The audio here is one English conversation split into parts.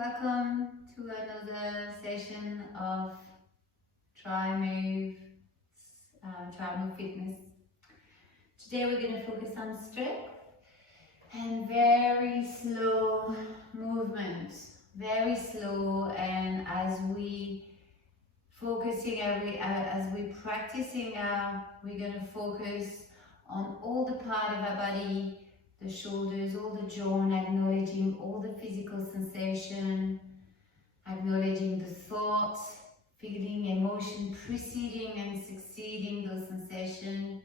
welcome to another session of Try Move Fitness. Today we're going to focus on strength and very slow movement, very slow, and as we practicing, we're going to focus on all the part of our body, the shoulders, all the joint, acknowledging all the physical sensation, acknowledging the thoughts, feeling emotion preceding and succeeding those sensations.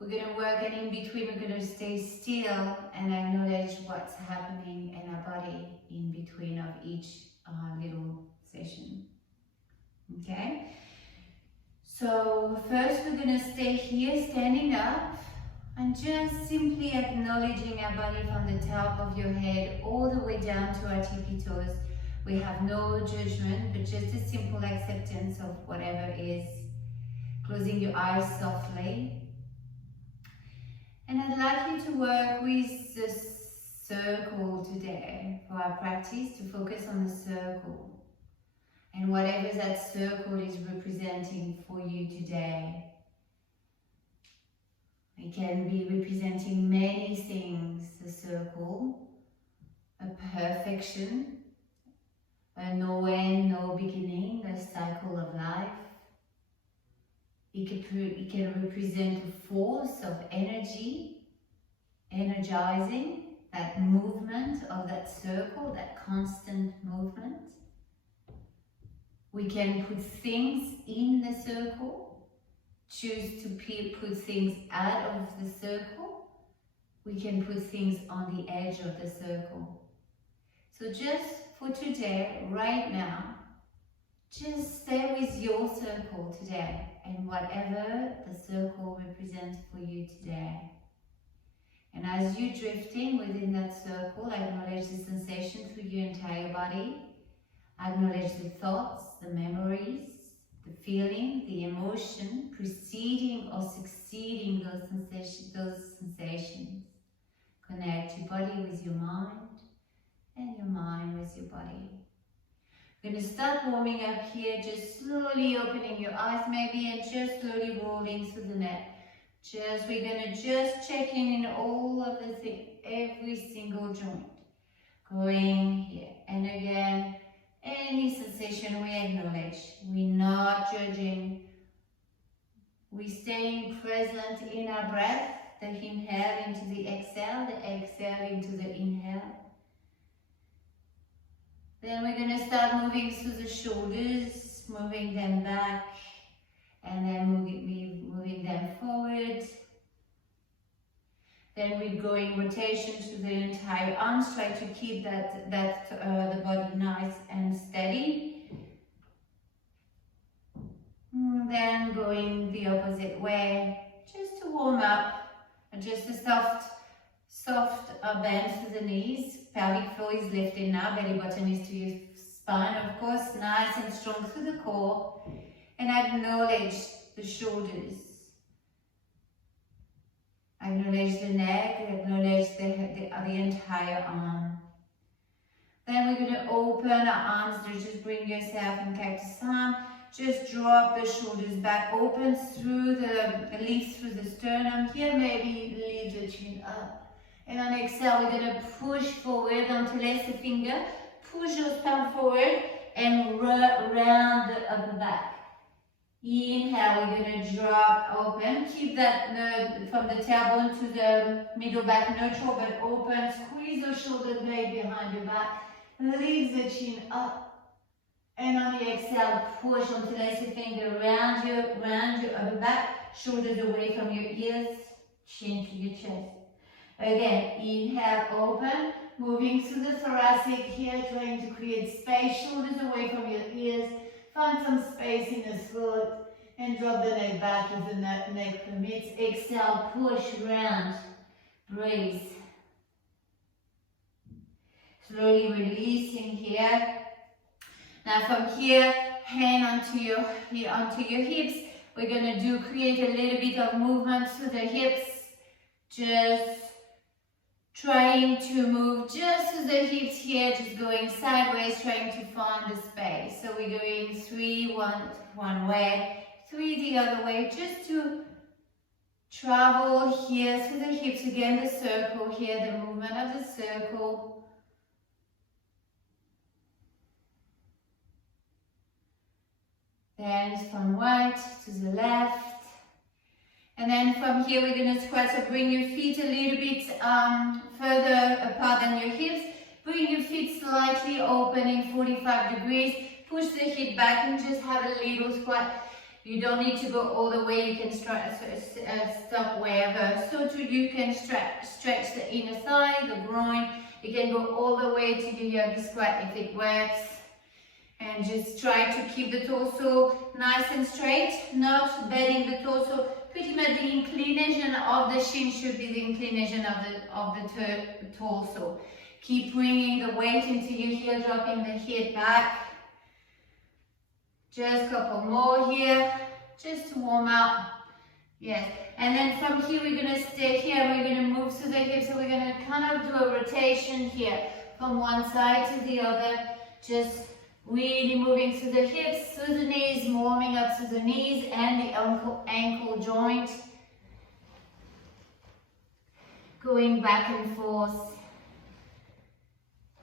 We're going to work, and in between we're going to stay still and acknowledge what's happening in our body in between of each little session. Okay? So first we're going to stay here standing up and just simply acknowledging our body from the top of your head all the way down to our tippy toes. We have no judgment, but just a simple acceptance of whatever is. Closing your eyes softly. And I'd like you to work with the circle today for our practice, to focus on the circle. And whatever that circle is representing for you today. It can be representing many things, the circle, a perfection, a no end, no beginning, a cycle of life. It can represent a force of energy, energizing that movement of that circle, that constant movement. We can put things in the circle, choose to put things out of the circle. We can put things on the edge of the circle. So just for today, right now, just stay with your circle today and whatever the circle represents for you today. And as you're drifting within that circle, acknowledge the sensation through your entire body. Acknowledge the thoughts, the memories, the feeling, the emotion preceding or succeeding those sensations. Connect your body with your mind and your mind with your body. We're going to start warming up here, just slowly opening your eyes maybe and just slowly rolling through the neck. We're going to just check in all of the things, every single joint. Going here and again. Any sensation we acknowledge, we're not judging, we're staying present in our breath, the inhale into the exhale into the inhale. Then we're going to start moving through the shoulders, moving them back, and then moving them forward. Then we're going rotation through the entire arms. Try to keep the body nice and steady. And then going the opposite way, just to warm up. And just a soft bend through the knees. Pelvic floor is lifted now. Belly button is to your spine, of course. Nice and strong through the core. And acknowledge the shoulders. Acknowledge the neck, acknowledge the entire arm. Then we're going to open our arms, just bring yourself in cactus arm. Just drop the shoulders back, open through lift through the sternum. Here maybe lift the chin up. And on exhale, we're going to push forward onto the finger. Push your palm forward and round the upper back. Inhale, we're going to drop open. Keep that from the tailbone to the middle back neutral, but open. Squeeze the shoulder blade behind your back. Lift the chin up. And on the exhale, push onto the finger round your upper back. Shoulders away from your ears. Chin to your chest. Again, inhale, open. Moving through the thoracic here, trying to create space. Shoulders away from your ears. Find some space in the throat and drop the neck back if the neck permits. Exhale, push round, breathe. Slowly releasing here. Now from here, hand onto your hips. We're going to create a little bit of movement through the hips. Just Trying to move just to the hips here, just going sideways, trying to find the space. So we're going 3, one way, 3 the other way, just to travel here to the hips again, the circle here, the movement of the circle. Then from right to the left. And then from here we're going to squat, so bring your feet a little bit further apart than your hips. Bring your feet slightly open in 45 degrees. Push the hip back and just have a little squat. You don't need to go all the way, you can stop wherever. So you can stretch the inner thigh, the groin. You can go all the way to the yogi squat if it works. And just try to keep the torso nice and straight, not bending the torso. Pretty much the inclination of the shin should be the inclination of the torso. Keep bringing the weight into your heel, dropping the head back. Just a couple more here, just to warm up. Yes, and then from here we're going to stay here, we're going to move to the hips, so we're going to kind of do a rotation here, from one side to the other, just really moving to the hips, to the knees, warming up to the knees and the ankle joint. Going back and forth.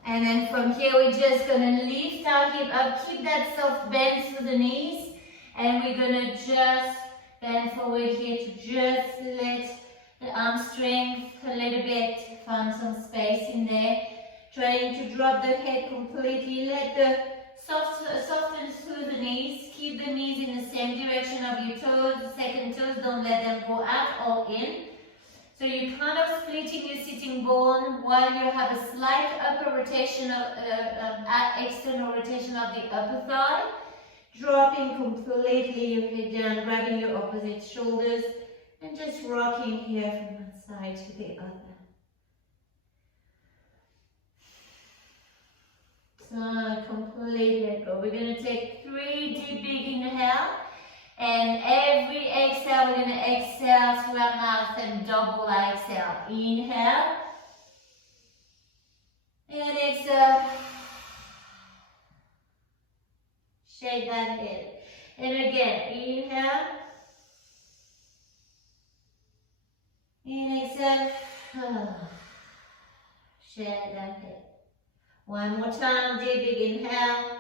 And then from here we're just going to lift our hip up, keep that soft bend to the knees. And we're going to just bend forward here to just let the arm strength a little bit, find some space in there. Trying to drop the head completely, let the soften through the knees, keep the knees in the same direction of your toes, the second toes, don't let them go out or in. So you're kind of splitting your sitting bone while you have a slight upper rotation of external rotation of the upper thigh, dropping completely your head down, grabbing your opposite shoulders, and just rocking here from one side to the other. So completely let go. We're going to take 3 deep big inhale, and every exhale we're going to exhale through our mouth and double our exhale. Inhale and exhale. Shake that head. And again, inhale and exhale. Shake that head. One more time, deep big inhale.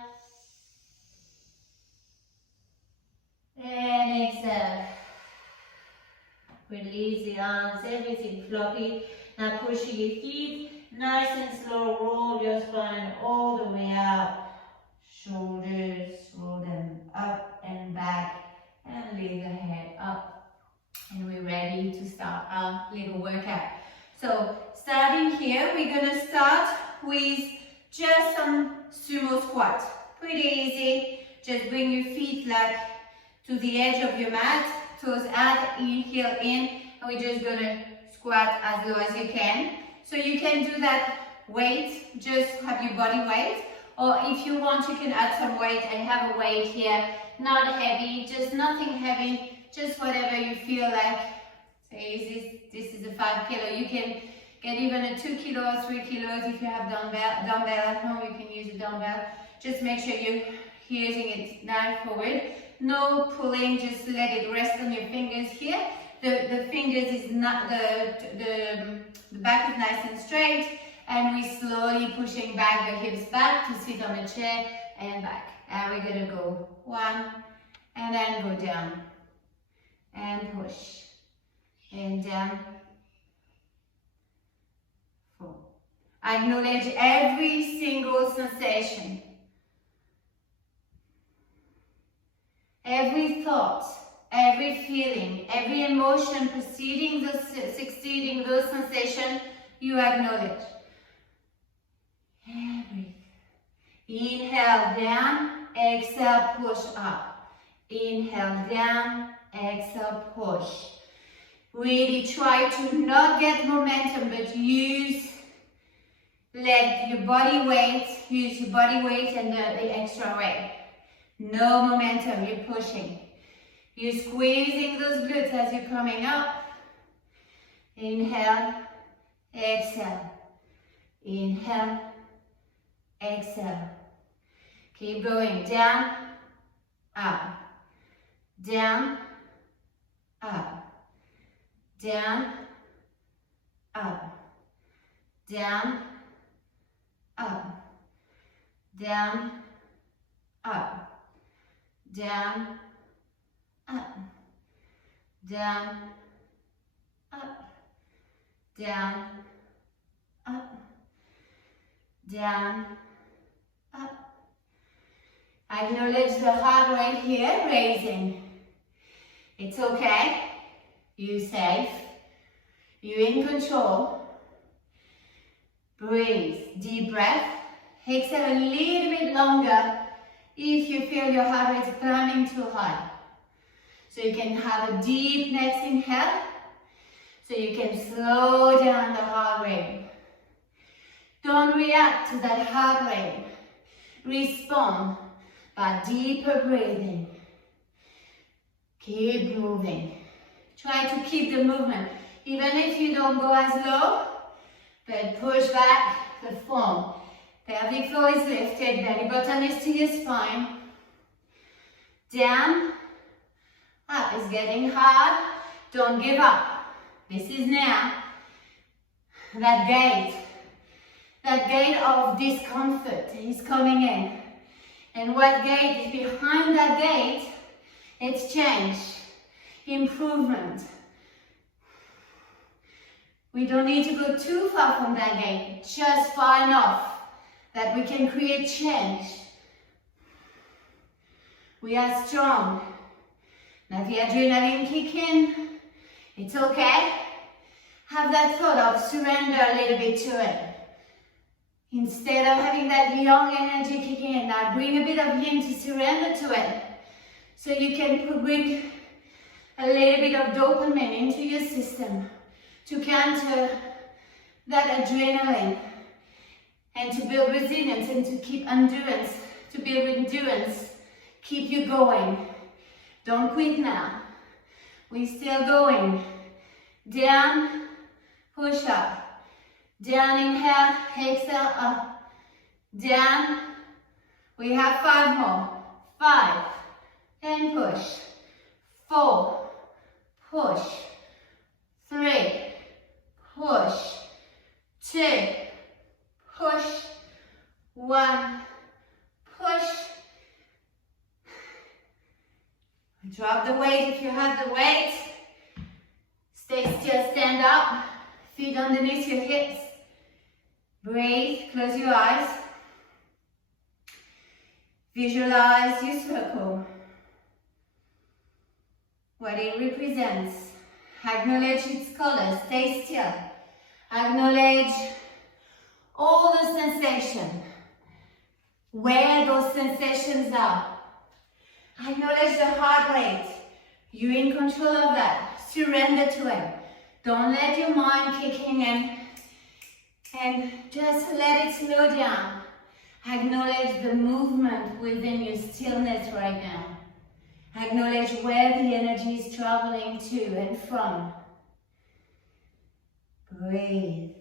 And exhale. Release the arms, everything floppy. Now push your feet, nice and slow, roll your spine all the way out. Shoulders, roll them up and back, and leave the head up. And we're ready to start our little workout. So starting here, we're going to start with just some sumo squat. Pretty easy. Just bring your feet like to the edge of your mat, toes out, heel in, and we're just gonna squat as low as you can. So you can do that weight, just have your body weight, or if you want you can add some weight. I have a weight here, not heavy, just nothing heavy, just whatever you feel like. Say this is a 5 kilo. You can get even a 2 kilo or 3 kilos if you have dumbbell at home. You can use a dumbbell. Just make sure you're using it down forward. No pulling, just let it rest on your fingers here. The fingers is not the back is nice and straight, and we're slowly pushing back the hips back to sit on a chair and back. And we're gonna go 1 and then go down and push and down. 4. Acknowledge every single sensation. Every thought, every feeling, every emotion succeeding those sensations, you acknowledge. And breathe. Inhale down, exhale, push up. Inhale down, exhale, push. Really try to not get momentum, but let your body weight, use your body weight and the extra weight. No momentum, you're pushing. You're squeezing those glutes as you're coming up. Inhale exhale. Inhale, exhale. Keep going, down, up, down, up, down, up, down, up, down, up, down, up, down, up, down, up, down, up. Acknowledge the heart rate here, raising. It's okay. You're safe. You're in control. Breathe. Deep breath. Exhale a little bit longer if you feel your heart rate climbing too high. So you can have a deep next inhale. So you can slow down the heart rate. Don't react to that heart rate. Respond by deeper breathing. Keep moving. Try to keep the movement. Even if you don't go as low, but push back the form. Pelvic floor is lifted, belly button is to your spine. Down, up is getting hard. Don't give up. This is now that gate of discomfort is coming in. And what gate is behind that gate? It's change, improvement. We don't need to go too far from that gate, just far enough that we can create change. We are strong. Now the adrenaline kick in. It's okay. Have that thought of surrender a little bit to it. Instead of having that young energy kicking in, now bring a bit of yin to surrender to it. So you can bring a little bit of dopamine into your system to counter that adrenaline and to build resilience and to keep endurance, to build endurance, keep you going. Don't quit now. We're still going. Down, push up. Down, inhale, exhale, up. Down. We have 5 more. 5. And push. 4. Push. 3. Push. 2. Push. 1. Push. Drop the weight if you have the weight. Stay still, stand up. Feet underneath your hips. Breathe, close your eyes. Visualize your circle. What it represents. Acknowledge its color. Stay still. Acknowledge all the sensations. Where those sensations are. Acknowledge the heart rate. You're in control of that. Surrender to it. Don't let your mind kicking in. And just let it slow down. Acknowledge the movement within your stillness right now. Acknowledge where the energy is traveling to and from. Breathe.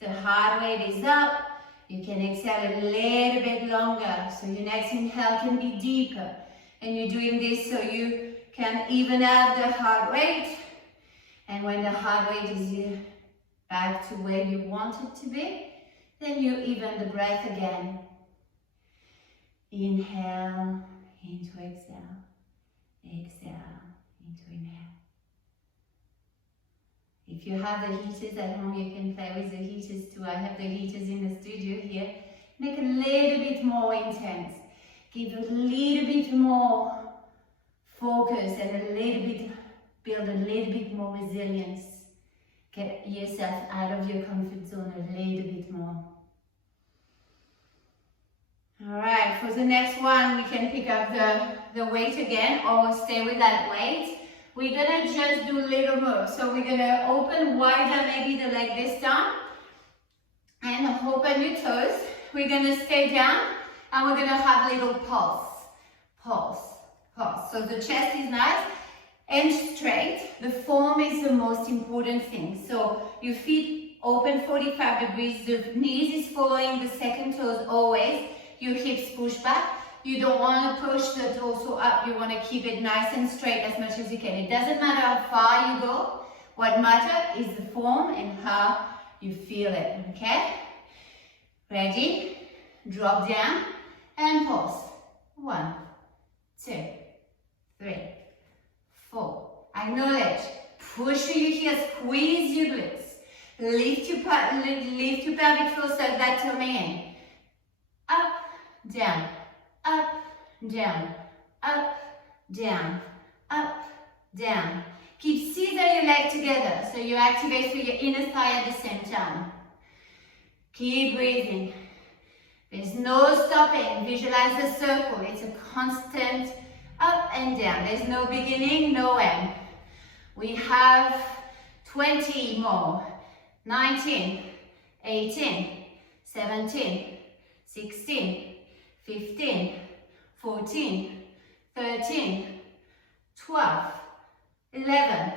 The heart rate is up. You can exhale a little bit longer, so your next inhale can be deeper. And you're doing this so you can even out the heart rate. And when the heart rate is back to where you want it to be, then you even the breath again. Inhale into exhale. Exhale into inhale. If you have the heaters at home, you can play with the heaters too. I have the heaters in the studio here. Make a little bit more intense. Give a little bit more focus and build a little bit more resilience. Get yourself out of your comfort zone a little bit more. Alright, for the next one, we can pick up the weight again or stay with that weight. We're gonna just do little moves. So we're gonna open wider, maybe the leg this time. And open your toes. We're gonna stay down and we're gonna have little pulse. Pulse, pulse. So the chest is nice. and straight. The form is the most important thing. So your feet open 45 degrees, the knees is following the second toes always, your hips push back. You don't want to push the torso up, you want to keep it nice and straight as much as you can. It doesn't matter how far you go, what matters is the form and how you feel it, okay? Ready? Drop down and pause. 1, 2, 3, 4. Acknowledge. Push through your heels, squeeze your glutes. Lift your pelvic floor, suck that tummy in. Up, down, up, down, up, down, up, down. Keep scissor your leg together so you activate through your inner thigh at the same time. Keep breathing. There's no stopping. Visualize the circle. It's a constant up and down. There's no beginning, no end. We have 20 more. 19, 18, 17, 16, 15, 14, 13, 12, 11,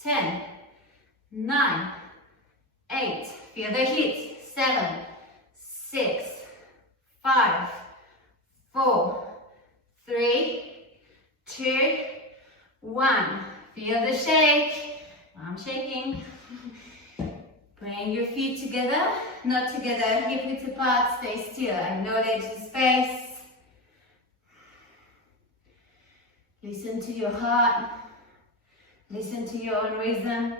10, 9, 8, feel the heat, 7, 6, 5, 4, 3, 2, 1. Feel the shake. I'm shaking. Bring your feet together, not together, hip width apart, stay still. Acknowledge the space. Listen to your heart. Listen to your own rhythm.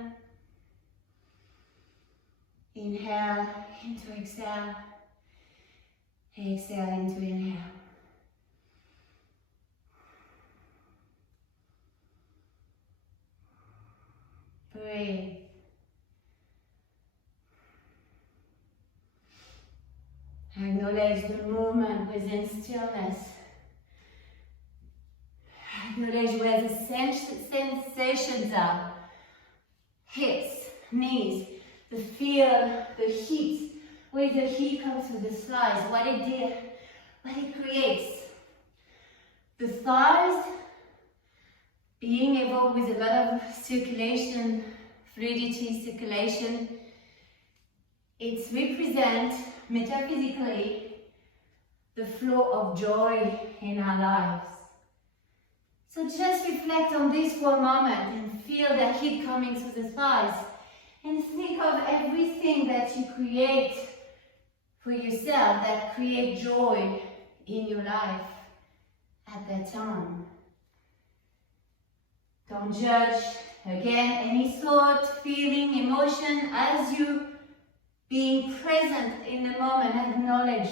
Inhale into exhale. Exhale into inhale. Breathe. Acknowledge the movement within stillness. Acknowledge where the sensations are. Hips, knees, the feel, the heat. Where the heat comes through the thighs, what it creates. The thighs being evolved with a lot of circulation, fluidity, circulation. It represents metaphysically the flow of joy in our lives. So just reflect on this for a moment and feel the heat coming through the thighs. And think of everything that you create for yourself that create joy in your life at that time. Don't judge. Again, any thought, feeling, emotion as you being present in the moment, acknowledge.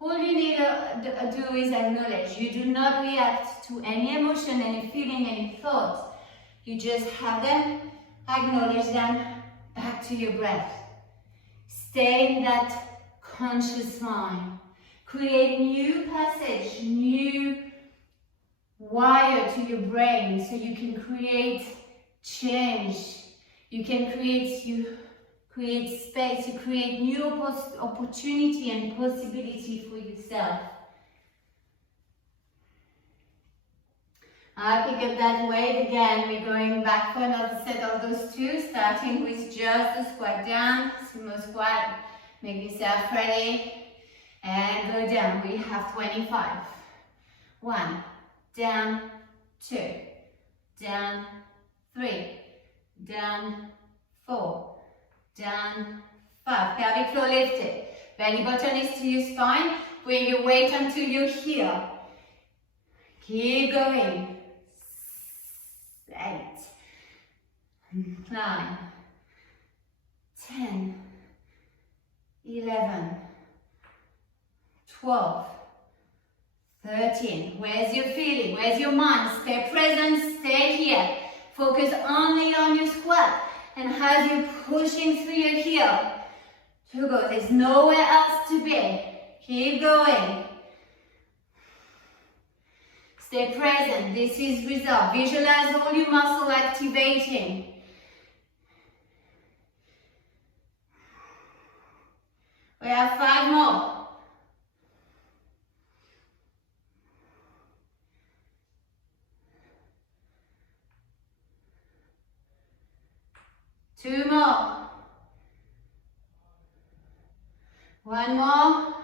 All you need to do is acknowledge. You do not react to any emotion, any feeling, any thoughts. You just have them, acknowledge them, back to your breath. Stay in that conscious mind. Create new passage, new wire to your brain so you can create change. You can create space, you create new opportunity and possibility for yourself. Pick up that weight again. We're going back for another set of those two, starting with just the squat down, sumo squat. Make yourself ready and go down. We have 25. 1, down, 2, down, 3, down, 4, down, 5. Pelvic floor lifted. Belly button is to your spine. Bring your weight onto your heel. Keep going. 8, 9, 10, 11, 12, 13. Where's your feeling? Where's your mind? Stay present, stay here. Focus only on your squat. And as you're pushing through your heel to go, there's nowhere else to be. Keep going. Stay present. This is resolve. Visualize all your muscle activating. We have 5 more. 2 more. 1 more.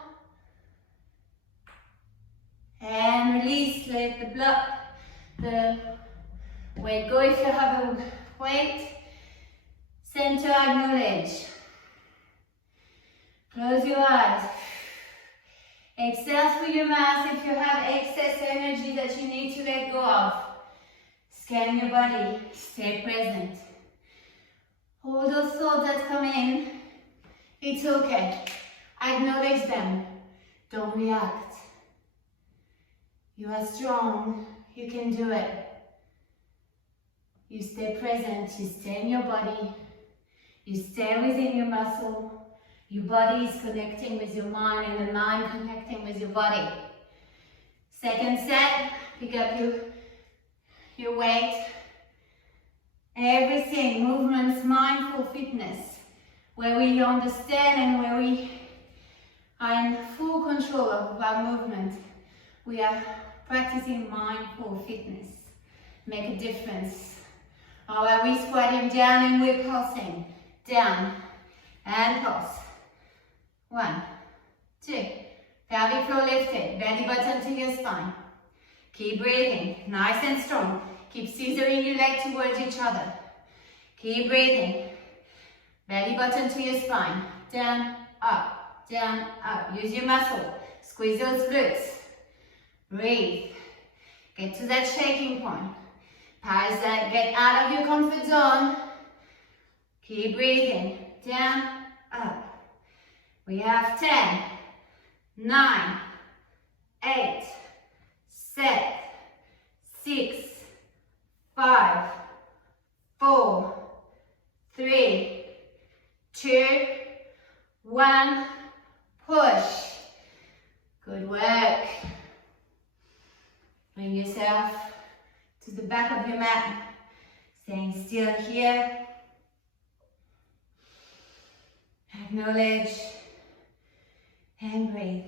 And release, let the weight go. If you have a weight, center, acknowledge. Close your eyes. Exhale through your mouth if you have excess energy that you need to let go of. Scan your body, stay present. All those thoughts that come in, it's okay. Acknowledge them, don't react. You are strong, you can do it. You stay present, you stay in your body, you stay within your muscle. Your body is connecting with your mind and the mind connecting with your body. Second set, pick up your weight. Everything, movements, mindful fitness, where we understand and where we are in full control of our movement. We are practicing mindful fitness. Make a difference. Or are we squatting down and we're pulsing? Down and pulse. 1, 2, pelvic floor lifted, belly button to your spine. Keep breathing, nice and strong. Keep scissoring your legs towards each other. Keep breathing, belly button to your spine. Down, up, down, up. Use your muscle, squeeze those glutes. Breathe, get to that shaking point. Pause that, get out of your comfort zone. Keep breathing, down, up. We have 10, 9, 8, 7, 6, 5, 4, 3, 2, 1. Push. Good work. Bring yourself to the back of your mat. Staying still here. Acknowledge. And breathe.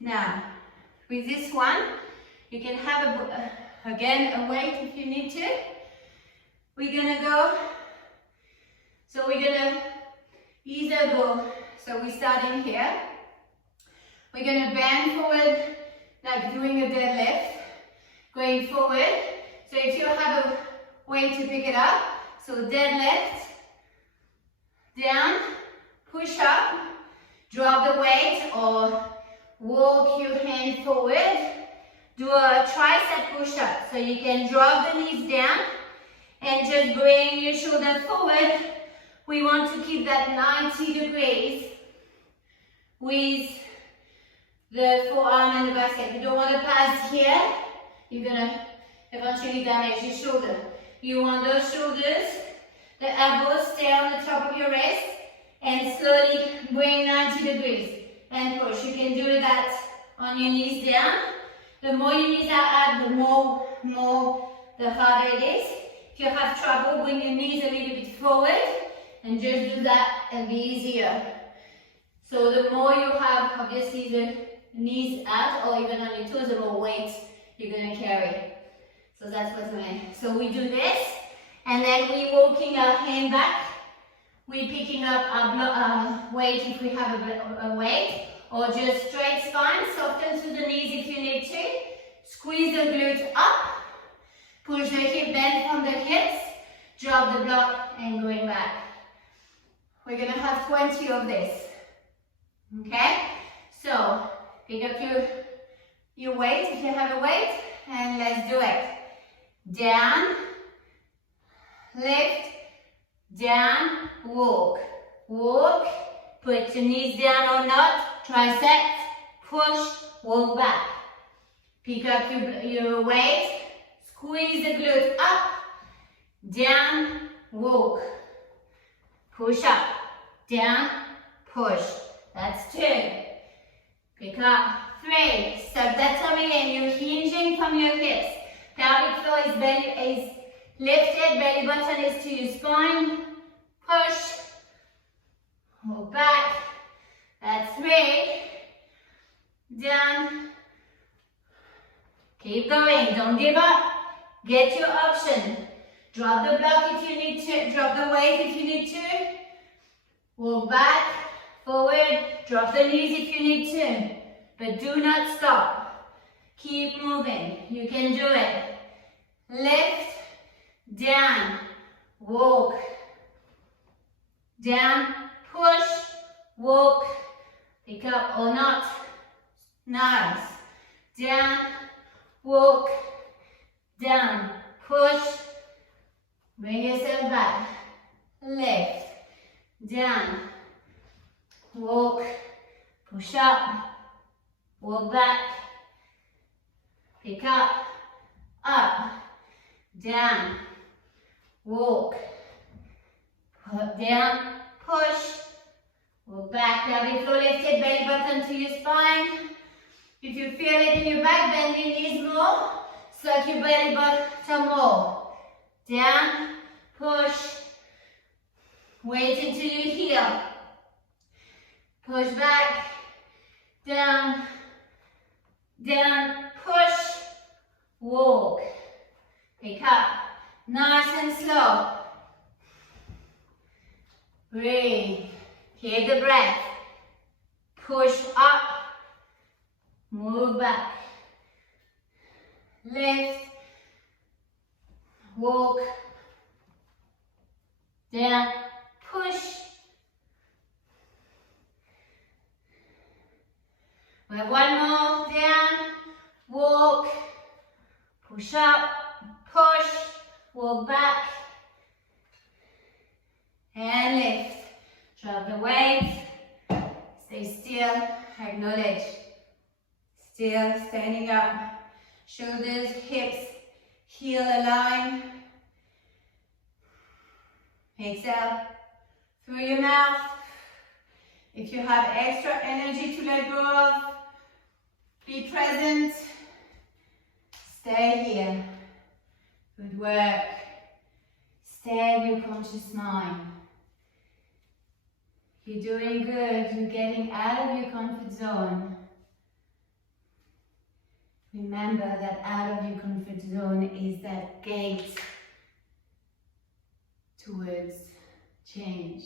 Now, with this one, you can have again a weight if you need to. We're gonna go. So we're gonna either go. So we're starting here. We're gonna bend forward, like doing a deadlift. Going forward, so if you have a way to pick it up, so deadlift, down, push up, drop the weight or walk your hand forward, do a tricep push up, so you can drop the knees down and just bring your shoulder forward. We want to keep that 90 degrees with the forearm and the bicep. You don't want to pass here. You're gonna eventually damage your shoulder. You want those shoulders, the elbows stay on the top of your wrist and slowly bring 90 degrees and push. You can do that on your knees down. The more your knees are up, the harder it is. If you have trouble, bring your knees a little bit forward and just do that, it'll be easier. So the more you have, obviously, the knees out or even on your toes, the more weight you're going to carry. So that's what's going to. So we do this, and then we walking our hand back. We picking up our weight if we have a weight, or just straight spine. Soften to the knees if you need to. Squeeze the glutes up. Push the hip, bend from the hips. Drop the block and going back. We're going to have 20 of this. Okay? So pick up your weight if you have a weight, and let's do it. Down, lift, down, walk. Walk, put your knees down or not, tricep, push, walk back. Pick up your weight, squeeze the glutes up, down, walk. Push up, down, push. That's 2. Pick up 3. Stop that tummy in. You're hinging from your hips. Pelvic floor is lifted. Belly button is to your spine. Push. Hold back. That's 3. down. Keep going, don't give up. Get your option. Drop the block if you need to, drop the weight if you need to. Walk back, forward, drop the knees if you need to. But do not stop. Keep moving, you can do it. Lift, down, walk. Down, push, walk, pick up or not. Nice. Down, walk, down, push, bring yourself back. Lift, down, walk, push up, walk back, pick up, down, walk, put down, push, walk back, pelvic floor lifted, belly button to your spine. If you feel it in your back, bend your knees more, suck your belly button more. Down, push, wait until you heel. Push back, down, down, push, walk, pick up, nice and slow. Breathe, keep the breath, push up, move back, lift, walk, down, push. We have one more, down, walk, push up, push, walk back, and lift. Drop the weight, stay still, acknowledge. Still standing up, shoulders, hips, heel align. Exhale through your mouth. If you have extra energy to let go of, be present. Stay here. Good work. Stay in your conscious mind. You're doing good. You're getting out of your comfort zone. Remember that out of your comfort zone is that gate towards change,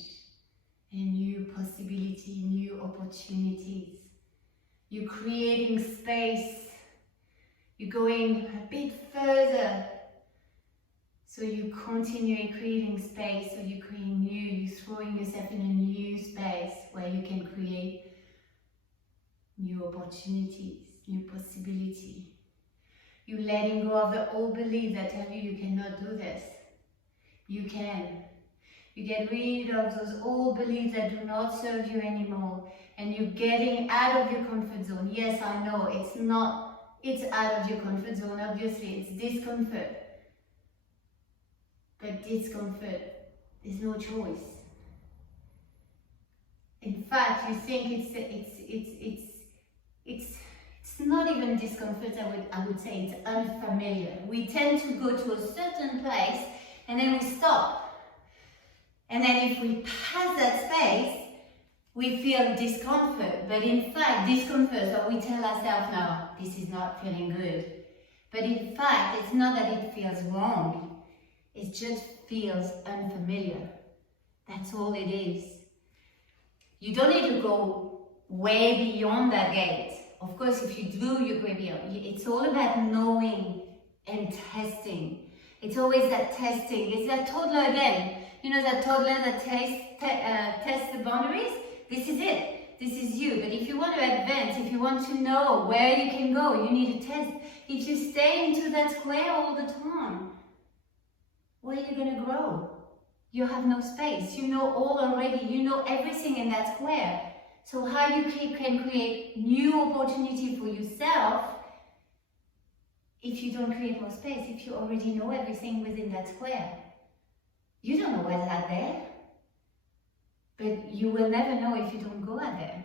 a new possibility, new opportunities. You're creating space. You're going a bit further. So you continue creating space, so you're creating new, you're throwing yourself in a new space where you can create new opportunities, new possibility. You're letting go of the old beliefs that tell you you cannot do this. You can. You get rid of those old beliefs that do not serve you anymore, and you're getting out of your comfort zone. Yes, I know, it's out of your comfort zone, obviously, it's discomfort. But discomfort is no choice. In fact, you think it's not even discomfort, I would say it's unfamiliar. We tend to go to a certain place and then we stop. And then if we pass that space, we feel discomfort. But in fact, discomfort is what we tell ourselves, no, this is not feeling good. But in fact, it's not that it feels wrong. It just feels unfamiliar. That's all it is. You don't need to go way beyond that gate. Of course, if you do, you go beyond. It's all about knowing and testing. It's always that testing. It's that toddler again. You know that toddler that tests the boundaries? This is it. This is you. But if you want to advance, if you want to know where you can go, you need to test. If you stay into that square all the time, where are you going to grow? You have no space. You know all already. You know everything in that square. So how you can create new opportunity for yourself if you don't create more space, if you already know everything within that square? You don't know what's out there. But you will never know if you don't go out there.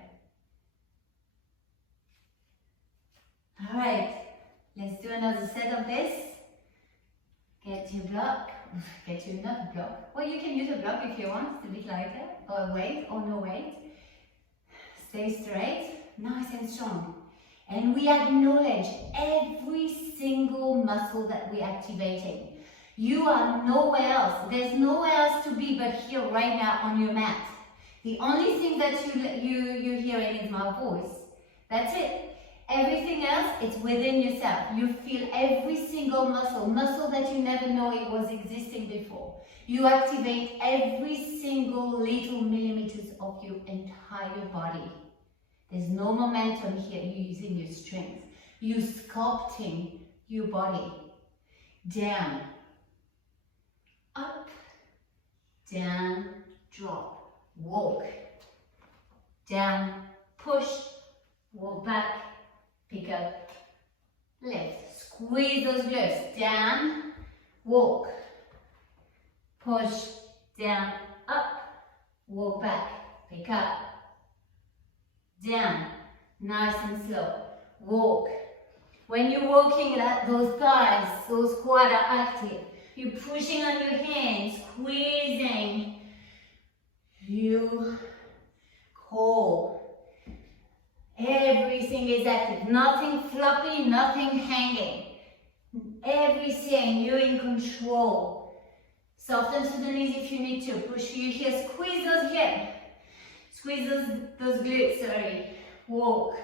All right, let's do another set of this. Get your block. Get you another block. Well, you can use a block if you want, it's a bit lighter, or weight, or no weight. Stay straight, nice and strong. And we acknowledge every single muscle that we're activating. You are nowhere else. There's nowhere else to be but here right now on your mat. The only thing that you're hearing is my voice. That's it. Everything else, it's within yourself. You feel every single muscle that you never know it was existing before. You activate every single little millimeters of your entire body. There's no momentum here. You're using your strength. You're sculpting your body. Down, up, down, drop, walk, down, push, walk back, pick up, lift. Squeeze those glutes. Down, walk, push, down, up, walk back, pick up, down, nice and slow, walk. When you're walking, those thighs, those quads are active. You're pushing on your hands, squeezing your core. Everything is active, nothing floppy, nothing hanging. Everything, you're in control. Soften to the knees if you need to. Push your heels, squeeze those hips. Squeeze those glutes, sorry. Walk.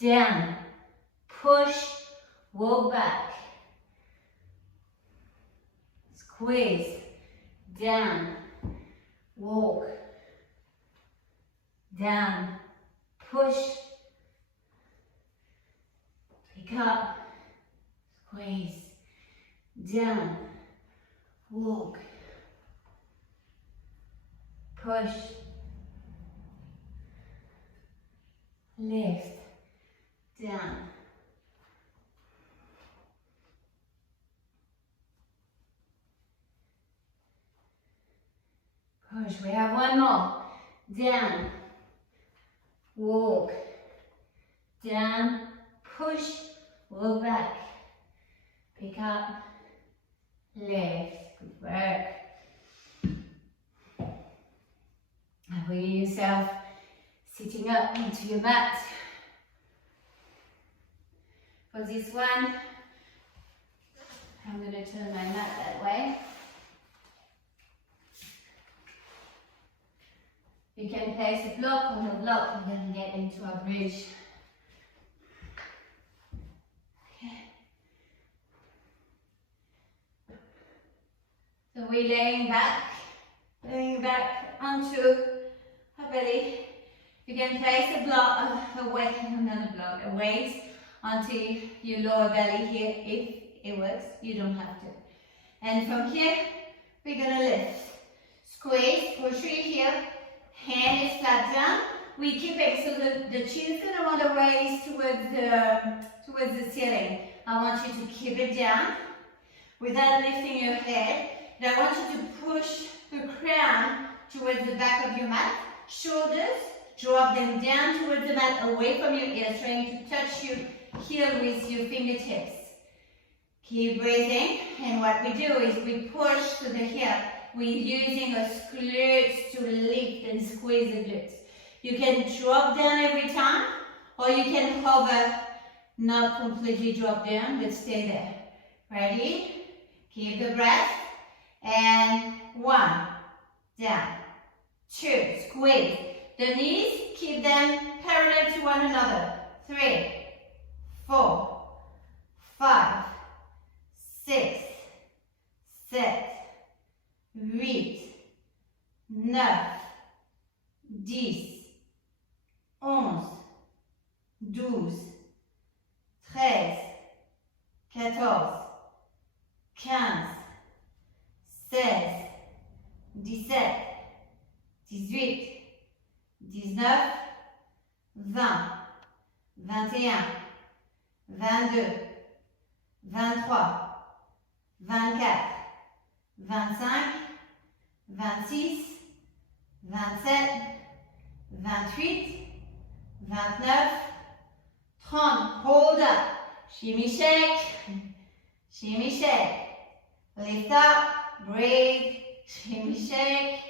Down. Push. Walk back. Squeeze. Down. Walk. Down. Push. Pick up. Squeeze. Down. Walk. Push. Lift. Down. Push. We have one more. Down. Walk. Down. Push. Walk back. Pick up. Lift. Good work. And bring yourself sitting up onto your mat. For this one, I'm going to turn my mat that way. You can place a block on the block and then get into a bridge. Okay. So we're laying back onto our belly. You can place a block, a weight onto your lower belly here if it works. You don't have to. And from here, we're gonna lift. Squeeze, push through here. Hand is flat down. We keep it so the chin is gonna want to raise towards the ceiling. I want you to keep it down without lifting your head. And I want you to push the crown towards the back of your mat. Shoulders, drop them down towards the mat, away from your ears, trying to touch your heel with your fingertips. Keep breathing, and what we do is we push to the hip. We're using our glutes to lift and squeeze the glutes. You can drop down every time, or you can hover, not completely drop down, but stay there. Ready? Keep the breath. And 1, down, 2, squeeze. The knees, keep them parallel to one another. 3, 4, 5, 6, 7, 8, 9, 10, 11, 12, 13, 14, 15, 16, 17, 18, 19, 20, 21, 22, 23, 24, 25, 26, 27, 28, 29, 30. Hold up. Shimmy shake. Shimmy shake. Lift up. Breathe. Shimmy shake.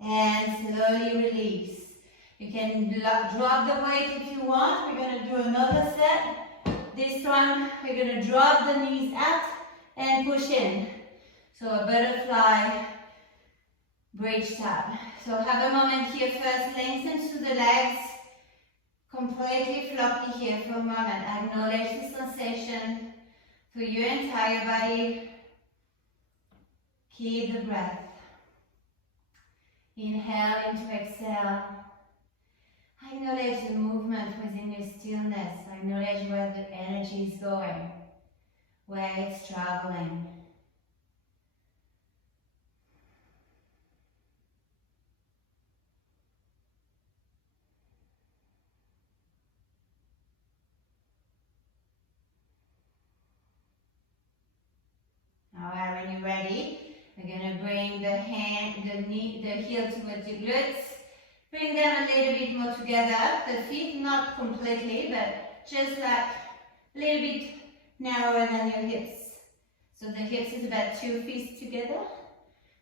And slowly release. You can drop the weight if you want. We're going to do another set. This one, we're going to drop the knees out and push in. So a butterfly bridge tap. So have a moment here first. Lengthen through the legs. Completely floppy here for a moment. Acknowledge the sensation through your entire body. Keep the breath. Inhale into exhale. Acknowledge the movement within your stillness. Acknowledge where the energy is going, where it's traveling. Alright, when you're ready, we're going to bring the heel towards your glutes. Bring them a little bit more together. The feet not completely, but just like a little bit narrower than your hips. So the hips is about 2 feet together.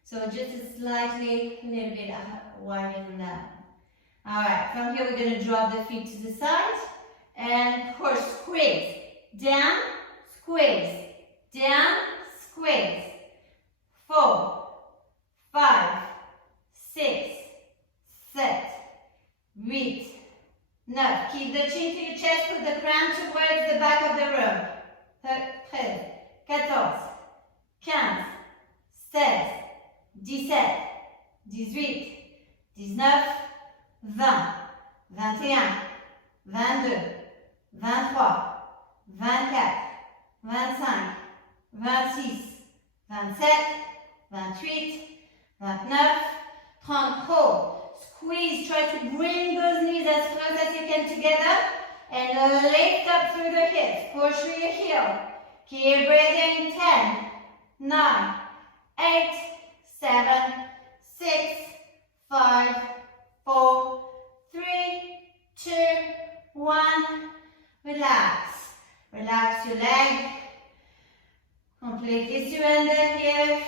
So just a little bit wider than that. Alright, from here we're going to drop the feet to the side and push, squeeze, down, squeeze, down, squeeze. 4, 5, 6, 7, 8, 9. Keep the chin to your chest, put the crown towards the back of the room. 13, 14, 15, 16, 17, 18, 19, 20, 21, 22, 23, 24, 25, 26, 27, 28, 29, 30. Hold. Squeeze. Try to bring those knees as close as you can together and lift up through the hips. Push through your heel. Keep breathing. 10, 9, 8, 7, 6, 5, 4, 3, 2, 1. Relax. Relax your leg. Completely surrender here.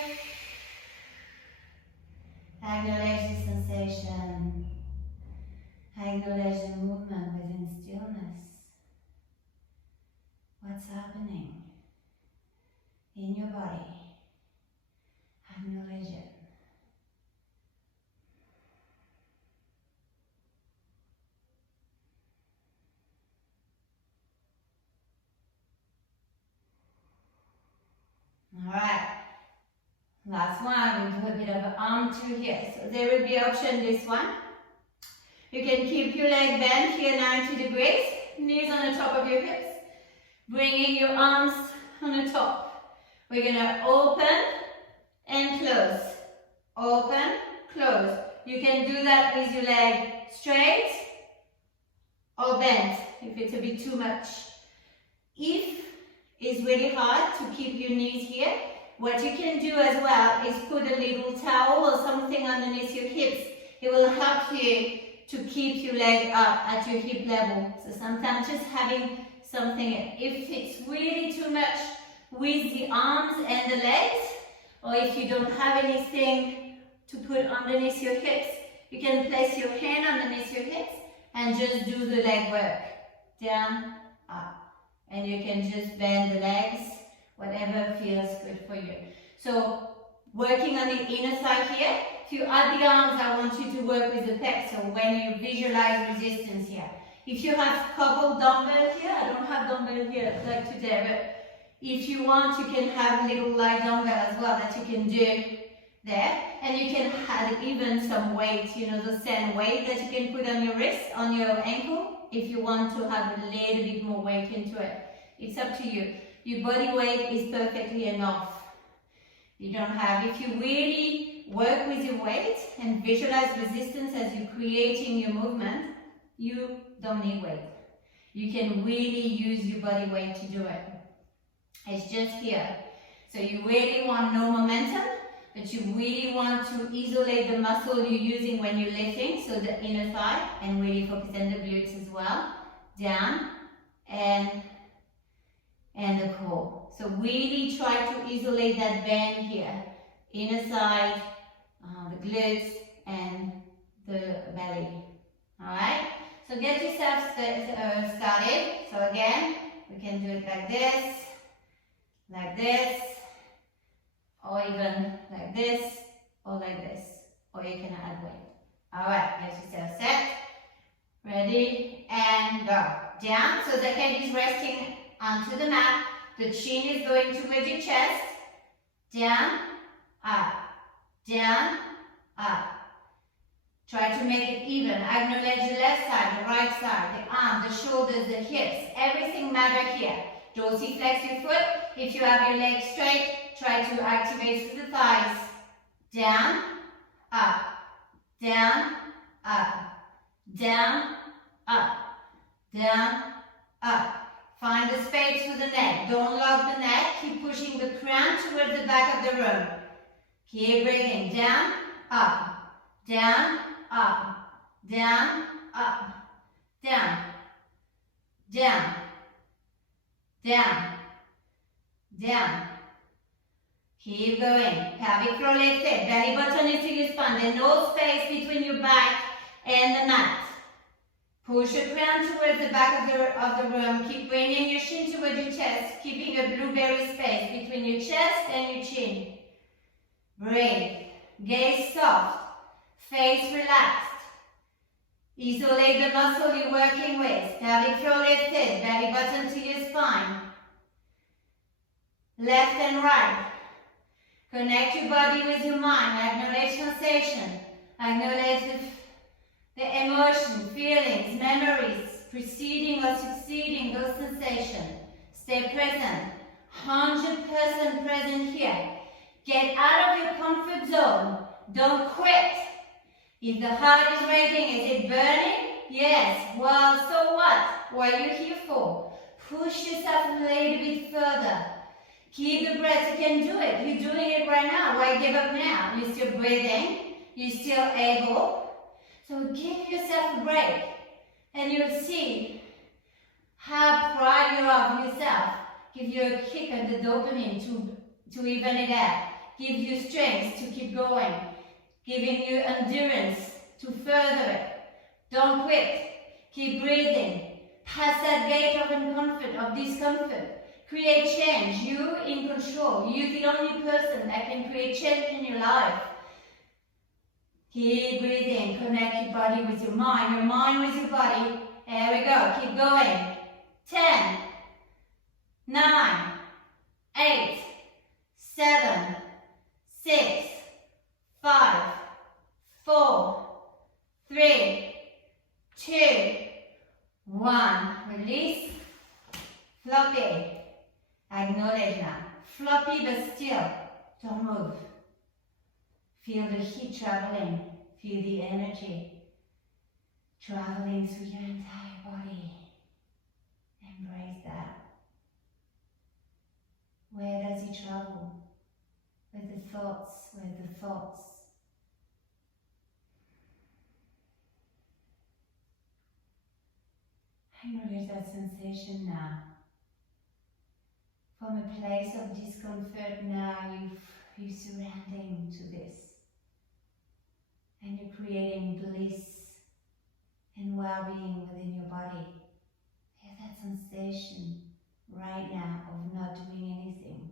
Acknowledge the sensation. Acknowledge the movement within stillness. What's happening in your body? Acknowledge it. Alright, last one, we'll do a bit of an arm to here. So there will be option this one. You can keep your leg bent here 90 degrees, knees on the top of your hips, bringing your arms on the top. We're going to open and close, open, close. You can do that with your leg straight or bent if it's a bit too much. If it's really hard to keep your knees here, what you can do as well is put a little towel or something underneath your hips. It will help you to keep your leg up at your hip level. So sometimes just having something, if it's really too much with the arms and the legs, or if you don't have anything to put underneath your hips, you can place your hand underneath your hips and just do the leg work. Down, up. And you can just bend the legs, whatever feels good for you. So working on the inner side here. If you add the arms, I want you to work with the pecs. So when you visualize resistance here. If you have couple dumbbell here, I don't have dumbbell here like today, but if you want, you can have a little light dumbbell as well that you can do there. And you can add even some weight, you know, the same weight that you can put on your wrist, on your ankle, if you want to have a little bit more weight into it. It's up to you. Your body weight is perfectly enough. You don't have, if you really work with your weight and visualize resistance as you're creating your movement, you don't need weight. You can really use your body weight to do it. It's just here. So you really want no momentum, but you really want to isolate the muscle you're using when you're lifting, so the inner thigh, and really focus on the glutes as well. Down and the core. So really try to isolate that bend here. Inner side, the glutes and the belly. Alright? So get yourself started. So again, we can do it like this, or even like this, or like this. Or you can add weight. Alright, get yourself set. Ready, and go. Down, so the head is resting onto the mat. The chin is going towards your chest. Down, up, down, up. Try to make it even. Acknowledge the left side, the right side, the arm, the shoulders, the hips. Everything matters here. Dorsiflex your foot. If you have your legs straight, try to activate through the thighs. Down, up, down, up, down, up, down, up. Find the space for the neck. Don't lock the neck. Keep pushing the crown towards the back of the room. Keep breathing. Down, up, down, up, down, up, down, down, down, down. Keep going. Pelvic floor lifted. Belly button is to your spine. There's no space between your back and the mat. Push your crown towards the back of the room. Keep bringing your chin towards your chest, keeping a blueberry space between your chest and your chin. Breathe. Gaze soft. Face relaxed. Isolate the muscle you're working with. Pelvic floor lifted. Belly button to your spine. Left and right. Connect your body with your mind. Acknowledge sensation. Acknowledge the emotion, feelings, memories, preceding or succeeding those sensations. Stay present. 100% present here. Get out of your comfort zone. Don't quit. If the heart is racing, is it burning? Yes. Well, so what? What are you here for? Push yourself a little bit further. Keep the breath. You can do it. You're doing it right now. Why give up now? You're still breathing. You're still able. So give yourself a break. And you'll see how proud you are of yourself. Give you a kick at the dopamine to even it out. Give you strength to keep going. Giving you endurance to further it. Don't quit. Keep breathing. Pass that gate of discomfort. Create change. You in control. You're the only person that can create change in your life. Keep breathing. Connect your body with your mind with your body. There we go. Keep going. 10, 9, 8, 7, 6, 5, 4, 3, 2, 1. Release. Floppy. Acknowledge now. Floppy but still. Don't move. Feel the heat traveling. Feel the energy traveling through your entire body. Embrace that. Where does it travel? With the thoughts, Acknowledge that sensation now. From a place of discomfort now, you're surrendering to this. And you're creating bliss and well-being within your body. Feel that sensation right now of not doing anything.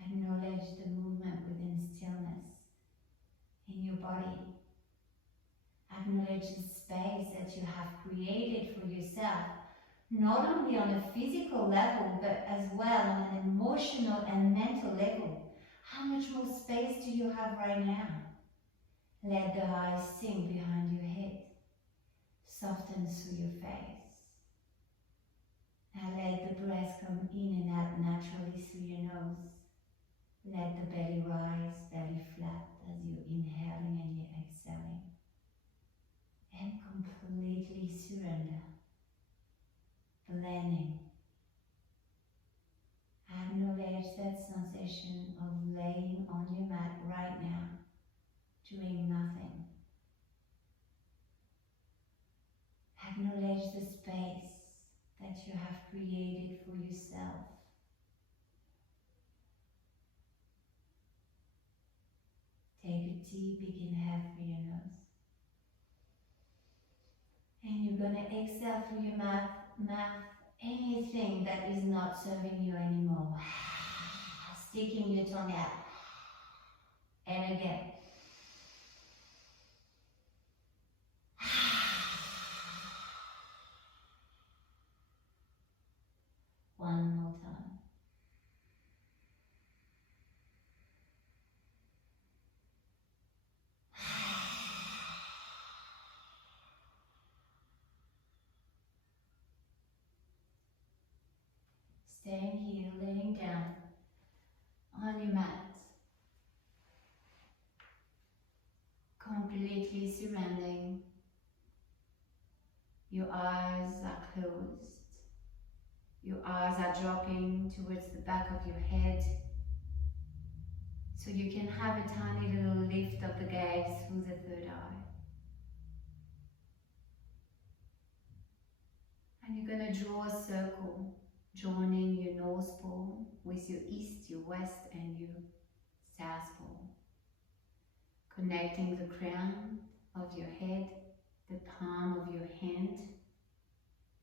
Acknowledge the movement within stillness in your body. Acknowledge the space that you have created for yourself, not only on a physical level, but as well on an emotional and mental level. How much more space do you have right now? Let the eyes sink behind your head. Soften through your face. Now let the breath come in and out naturally through your nose. Let the belly rise, belly flat as you're inhaling and you're exhaling. And completely surrender. Blending. Acknowledge that sensation of laying on your mat right now, doing nothing. Acknowledge the space that you have created for yourself. deep big inhale through your nose. And you're going to exhale through your mouth anything that is not serving you anymore. Sticking your tongue out. And again. One more time. Staying here, laying down on your mat. Completely surrounding. Your eyes are closed. Your eyes are dropping towards the back of your head. So you can have a tiny little lift of the gaze through the third eye. And you're going to draw a circle, joining your North Pole with your East, your West, and your South Pole. Connecting the crown of your head, the palm of your hand,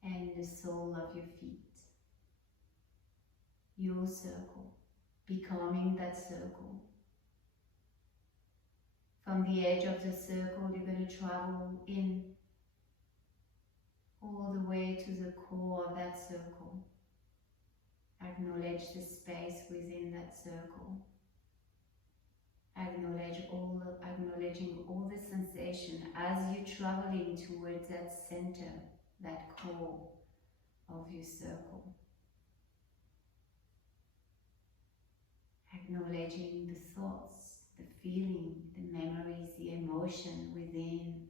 and the sole of your feet. Your circle, becoming that circle. From the edge of the circle, you're going to travel in all the way to the core of that circle. Acknowledge the space within that circle. Acknowledging all the sensation as you're traveling towards that center, that core of your circle. Acknowledging the thoughts, the feeling, the memories, the emotion within.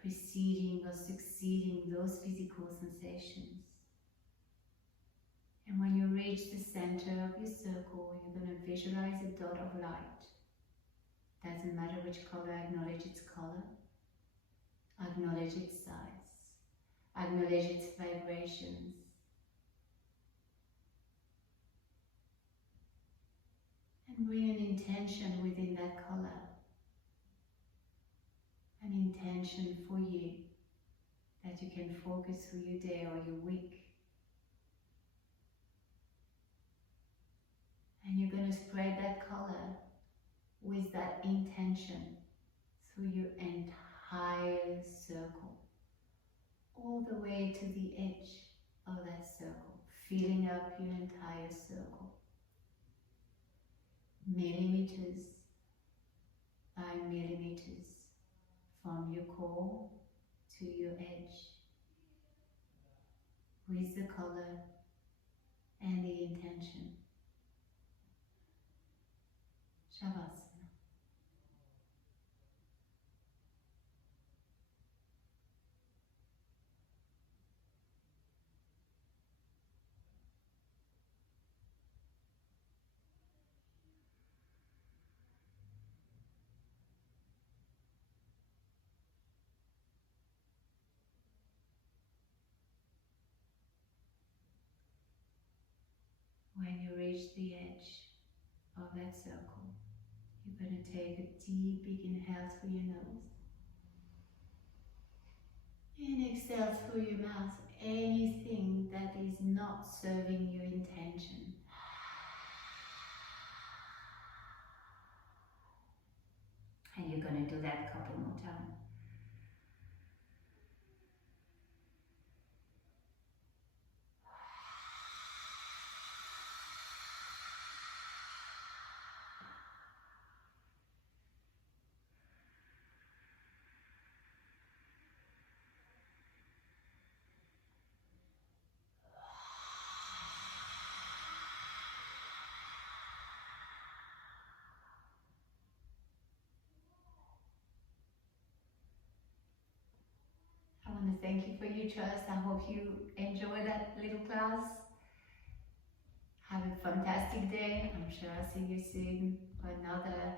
Preceding or succeeding those physical sensations. And when you reach the center of your circle, you're going to visualize a dot of light. Doesn't matter which color, acknowledge its color. Acknowledge its size. Acknowledge its vibrations. And bring an intention within that color. An intention for you that you can focus through your day or your week. And you're going to spread that color with that intention through your entire circle, all the way to the edge of that circle, filling up your entire circle. Millimeters by millimeters, from your core to your edge, with the color and the intention. Shavasana. When you reach the edge of that circle, you're going to take a deep, big inhale through your nose. And exhale through your mouth anything that is not serving your intention. And you're going to do that a couple more times. I want to thank you for your trust. I hope you enjoy that little class. Have a fantastic day. I'm sure I'll see you soon for another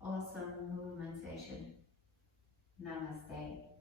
awesome movement session. Namaste.